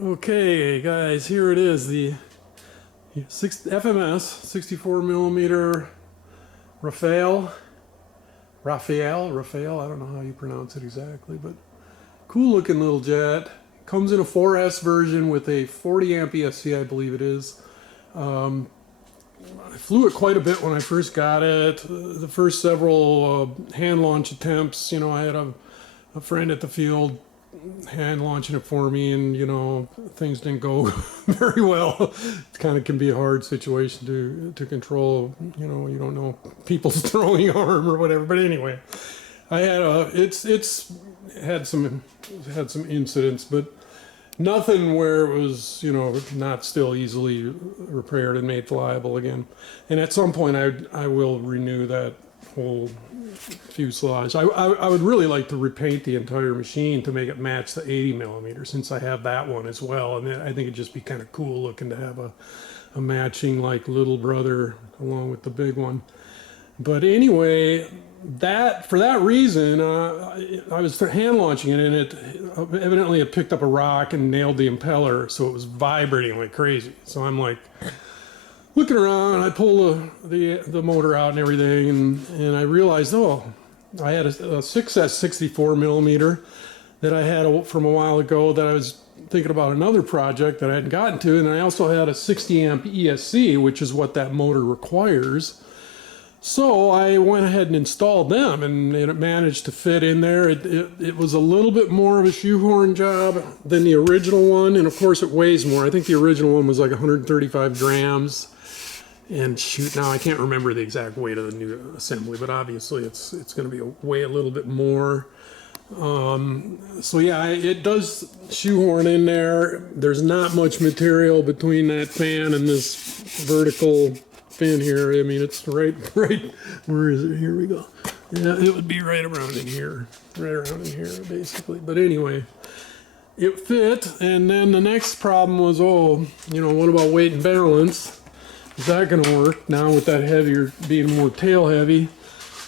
Okay, guys, here it is, the FMS 64 millimeter RAFALE. RAFALE, I don't know how you pronounce it exactly, but cool looking little jet. Comes in a 4S version with a 40 amp ESC, I believe it is. I flew it quite a bit when I first got it. The first several hand launch attempts, I had a friend at the field hand launching it for me, and things didn't go very well. It kind of can be a hard situation to control. You don't know people's throwing arm or whatever. But anyway, I had it's had some incidents, but nothing where it was not still easily repaired and made flyable again. And at some point I will renew that whole fuselage. I would really like to repaint the entire machine to make it match the 80 millimeter, since I have that one as well, and I think it'd just be kind of cool looking to have a matching like little brother along with the big one. But anyway, for that reason, I was hand launching it, and it evidently had picked up a rock and nailed the impeller, so it was vibrating like crazy. So I'm like looking around, I pull the motor out and everything, and I realized, I had a 6S 64 millimeter that I had from a while ago that I was thinking about another project that I hadn't gotten to, and I also had a 60 amp ESC, which is what that motor requires. So I went ahead and installed them, and it managed to fit in there. It was a little bit more of a shoehorn job than the original one, and of course it weighs more. I think the original one was like 135 grams. And shoot, now I can't remember the exact weight of the new assembly, but obviously it's going to weigh a little bit more. So yeah, it does shoehorn in there. There's not much material between that fan and this vertical fin here. I mean, it's right, where is it? Here we go. Yeah, it would be right around in here, basically. But anyway, it fit. And then the next problem was, what about weight and balance? Is that going to work now with that heavier, being more tail heavy?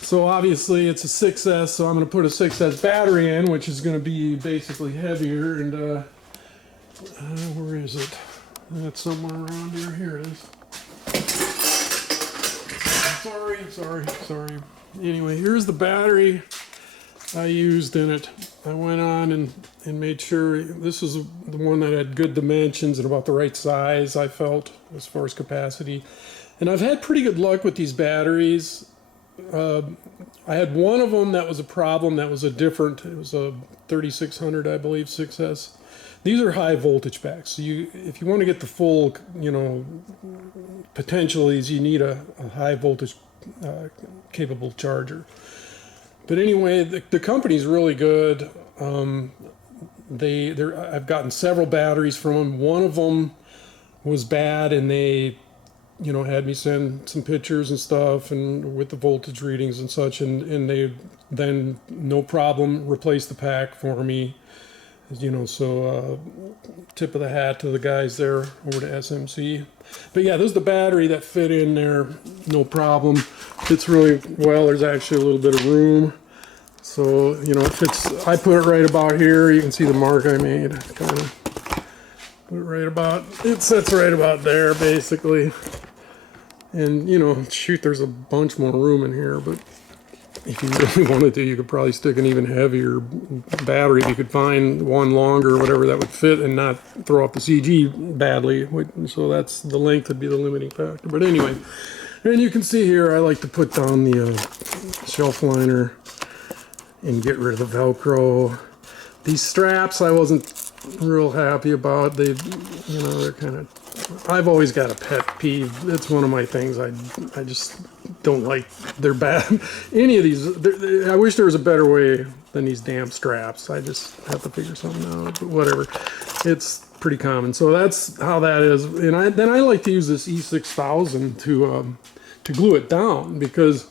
So obviously it's a 6S, so I'm going to put a 6S battery in, which is going to be basically heavier. And where is it? That's somewhere around here. Here it is. Sorry. Anyway, here's the battery I used in it. I went on and made sure this is the one that had good dimensions and about the right size, I felt, as far as capacity. And I've had pretty good luck with these batteries. I had one of them that was a problem. It was a 3600, I believe, 6S. These are high voltage packs. So if you want to get the full, potential of these, you need a high voltage capable charger. But anyway, the company's really good. I've gotten several batteries from them. One of them was bad, and they, had me send some pictures and stuff, and with the voltage readings and such, and they then no problem replaced the pack for me. So tip of the hat to the guys there over to SMC. But yeah, this is the battery that fit in there, no problem. Fits really well. There's actually a little bit of room. So, it fits. I put it right about here. You can see the mark I made. Kind of put it right about, it sits right about there, basically. And, shoot, there's a bunch more room in here, but if you really wanted to, you could probably stick an even heavier battery. If you could find one longer or whatever that would fit and not throw off the CG badly. So that's the length would be the limiting factor. But anyway, and you can see here, I like to put down the shelf liner and get rid of the Velcro. These straps I wasn't real happy about. They're kind of, I've always got a pet peeve. It's one of my things. I just don't like. They're bad. Any of these, I wish there was a better way than these damn straps. I just have to figure something out, but whatever. It's pretty common. So that's how that is. And then I like to use this E6000 to glue it down, because,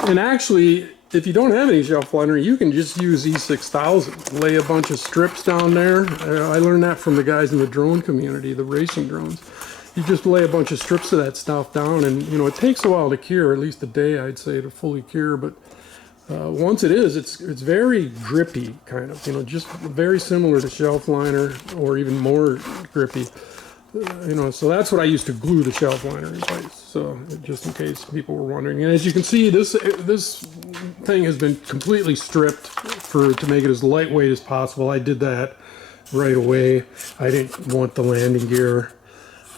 and actually, if you don't have any shelf liner, you can just use E6000. Lay a bunch of strips down there. I learned that from the guys in the drone community, the racing drones. You just lay a bunch of strips of that stuff down, and it takes a while to cure, at least a day, I'd say, to fully cure. But Once it is, it's very grippy, kind of, you know, just very similar to shelf liner or even more grippy. You know, so that's what I used to glue the shelf liner in place. So just in case people were wondering. And as you can see, this thing has been completely stripped to make it as lightweight as possible. I did that right away. I didn't want the landing gear.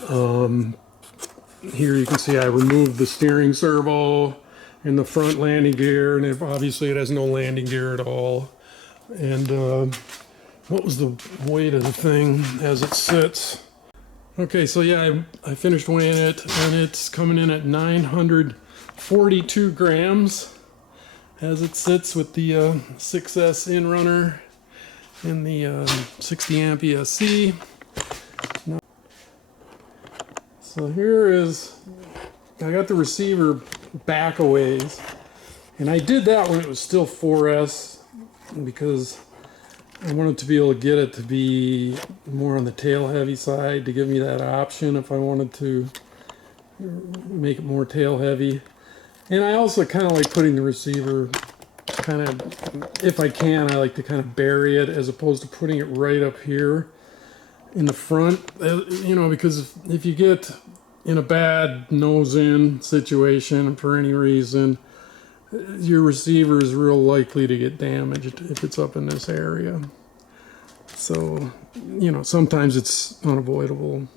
Here you can see I removed the steering servo and the front landing gear, and obviously it has no landing gear at all. And what was the weight of the thing as it sits? Okay, so yeah, I finished weighing it, and it's coming in at 942 grams as it sits with the 6S in-runner and the 60 amp ESC. So here is, I got the receiver back a ways, and I did that when it was still 4S because I wanted to be able to get it to be more on the tail heavy side to give me that option if I wanted to make it more tail heavy. And I also kind of like putting the receiver kind of, if I can, I like to kind of bury it as opposed to putting it right up here in the front, you know, because if you get in a bad nose-in situation for any reason, your receiver is real likely to get damaged if it's up in this area. So, you know, sometimes it's unavoidable.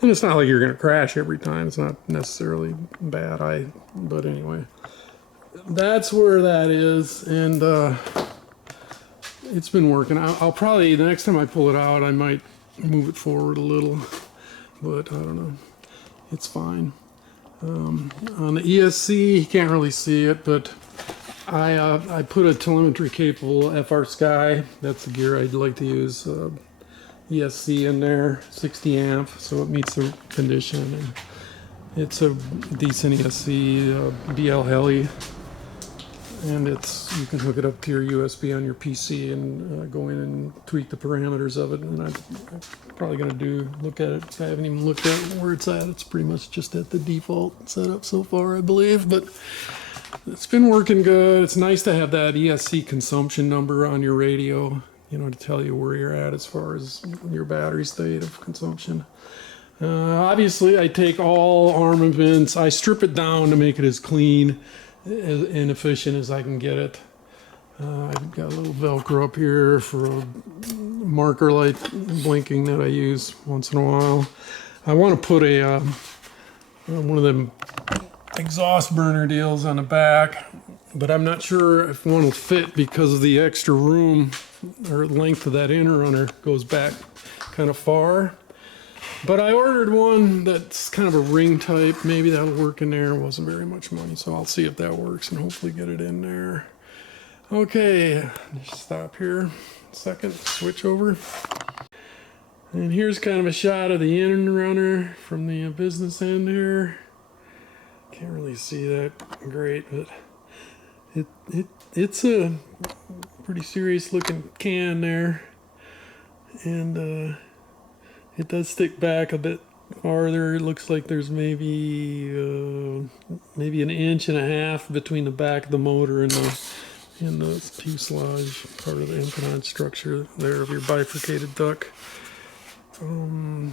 And it's not like you're going to crash every time. It's not necessarily bad, but anyway. That's where that is, and it's been working. I'll probably, the next time I pull it out, I might move it forward a little, but I don't know. It's fine. On the ESC, you can't really see it, but I put a telemetry capable FR Sky. That's the gear I'd like to use. ESC in there, 60 amp, so it meets the condition. And it's a decent ESC, BL Heli, and you can hook it up to your USB on your PC and go in and tweak the parameters of it. And I'm probably going to look at it. I haven't even looked at where it's at. It's pretty much just at the default setup so far, I believe, but it's been working good. It's nice to have that ESC consumption number on your radio, you know, to tell you where you're at as far as your battery state of consumption. Obviously, I take all armaments, I strip it down to make it as clean and efficient as I can get it. I've got a little Velcro up here for a marker light blinking that I use once in a while. I want to put one of them exhaust burner deals on the back, but I'm not sure if one will fit because of the extra room or length of that inner runner goes back kind of far. But I ordered one that's kind of a ring type. Maybe that'll work in there. It wasn't very much money, so I'll see if that works and hopefully get it in there. Okay, just stop here a second, switch over. And here's kind of a shot of the inner runner from the business end here. Can't really see that great, but it's a pretty serious looking can there. And it does stick back a bit farther. It looks like there's maybe an inch and a half between the back of the motor and the fuselage part of the empennage structure there of your bifurcated duct. So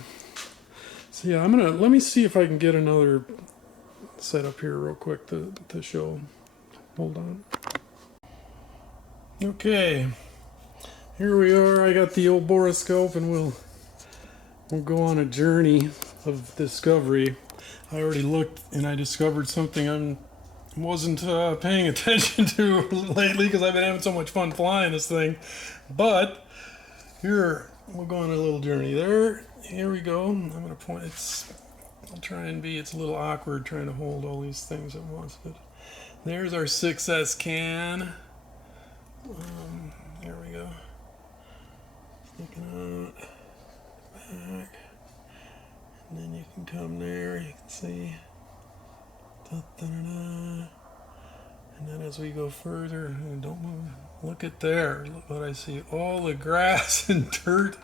yeah, let me see if I can get another set up here real quick to show. Hold on. Okay, here we are. I got the old borescope, and we'll go on a journey of discovery. I already looked and I discovered something I wasn't paying attention to lately because I've been having so much fun flying this thing. But here, we'll go on a little journey. Here we go. I'm going to point. I'll try and it's a little awkward trying to hold all these things at once. But there's our 6S can. Here we go. Sticking out. Back. And then you can come there, you can see. And then as we go further, don't move, look at there. Look what I see. All the grass and dirt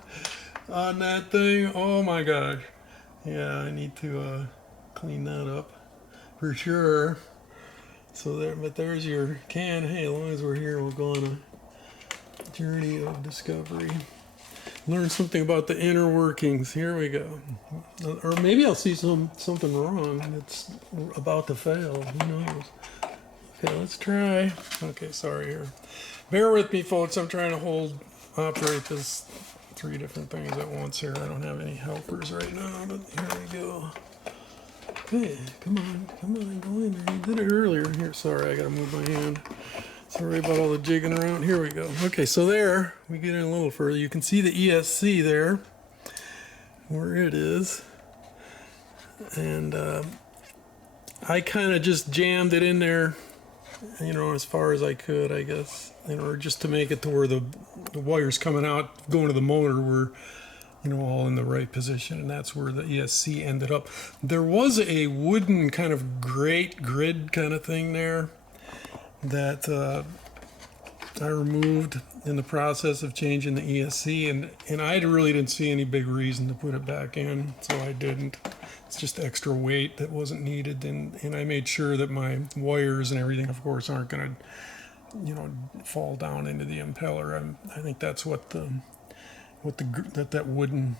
on that thing. Oh my gosh. Yeah, I need to clean that up for sure. So there, but there's your can. Hey, as long as we're here, we'll go on a journey of discovery. Learn something about the inner workings. Here we go. Or maybe I'll see something wrong that's about to fail. Who knows? Okay, let's try. Okay, sorry here. Bear with me, folks. I'm trying to operate this 3 different things at once here. I don't have any helpers right now, but here we go. Okay, come on, go in there. You did it earlier. Here, sorry, I gotta move my hand. Sorry about all the jigging around. Here we go. Okay, so there, we get in a little further. You can see the ESC there, where it is. And I kind of just jammed it in there, you know, as far as I could, I guess, in order just to make it to where the wires coming out, going to the motor were, you know, all in the right position, and that's where the ESC ended up. There was a wooden kind of grate grid kind of thing there that I removed in the process of changing the ESC, and I really didn't see any big reason to put it back in, so I didn't. It's just extra weight that wasn't needed, and I made sure that my wires and everything, of course, aren't going to, you know, fall down into the impeller. I think that's what that wooden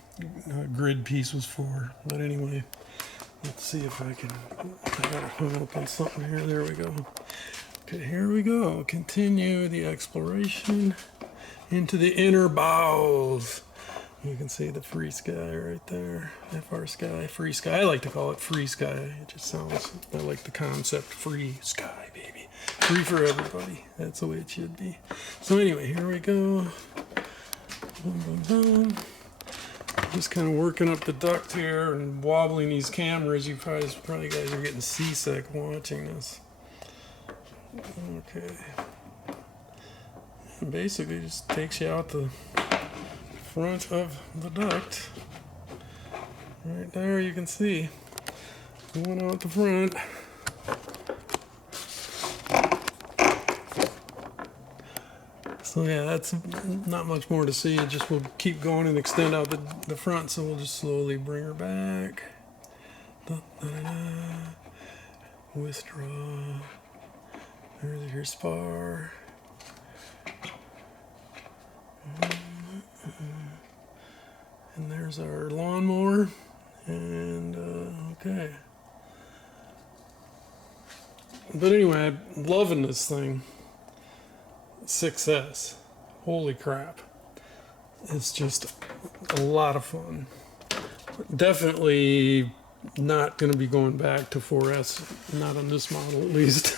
grid piece was for. But anyway, let's see if I got it hung up on something here. There we go. Okay, here we go. Continue the exploration into the inner bowels. You can see the free sky right there. FR sky, free sky. I like to call it free sky. It just sounds, I like the concept, free sky, baby. Free for everybody. That's the way it should be. So anyway, here we go. Boom, boom, boom. Just kind of working up the duct here and wobbling these cameras. You probably guys are getting seasick watching this. Okay. And basically just takes you out the front of the duct. Right there you can see going out the front. So yeah, that's not much more to see. It just will keep going and extend out the front, so we'll just slowly bring her back. Da, da, da, da. Withdraw. There's your spar. And there's our lawnmower. And okay. But anyway, I'm loving this thing. Success. Holy crap. It's just a lot of fun. Definitely not going to be going back to 4S, not on this model at least.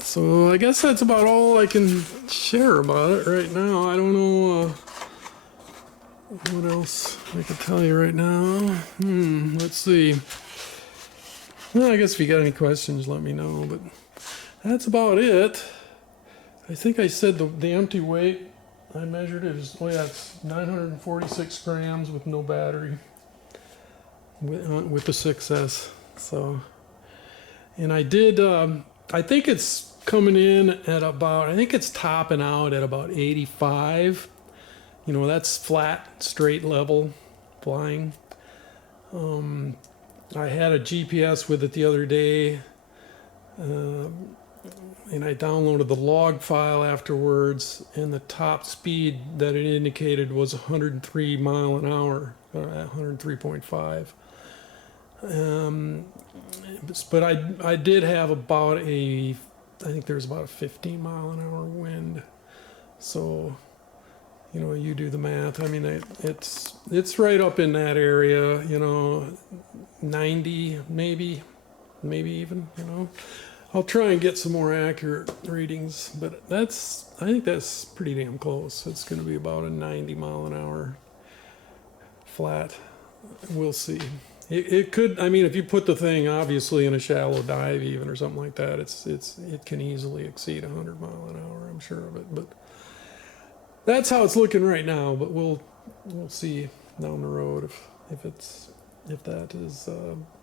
So I guess that's about all I can share about it right now. I don't know what else I can tell you right now. Let's see. Well, I guess if you got any questions, let me know, but that's about it. I think I said the empty weight, I measured it as, oh yeah, it's 946 grams with no battery with the 6S. So, and I did, I think it's coming in at about, I think it's topping out at about 85. You know, that's flat, straight level flying. I had a GPS with it the other day, and I downloaded the log file afterwards, and the top speed that it indicated was 103 mile an hour, 103.5. But I did have about I think there's about a 15 mile an hour wind. So, you know, you do the math. I mean, it's right up in that area, you know, 90 maybe even, you know. I'll try and get some more accurate readings, but I think that's pretty damn close. It's going to be about a 90 mile an hour flat. We'll see. It could, I mean, if you put the thing obviously in a shallow dive even or something like that, it can easily exceed 100 mile an hour, I'm sure of it. But that's how it's looking right now, but we'll see down the road if that is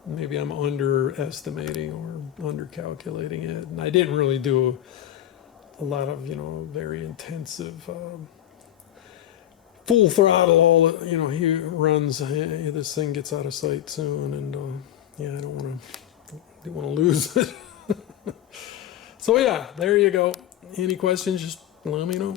maybe I'm underestimating or undercalculating it. And I didn't really do a lot of, you know, very intensive full throttle. All, you know, he runs. This thing gets out of sight soon, and yeah, I don't want to lose it. So yeah, there you go. Any questions? Just let me know.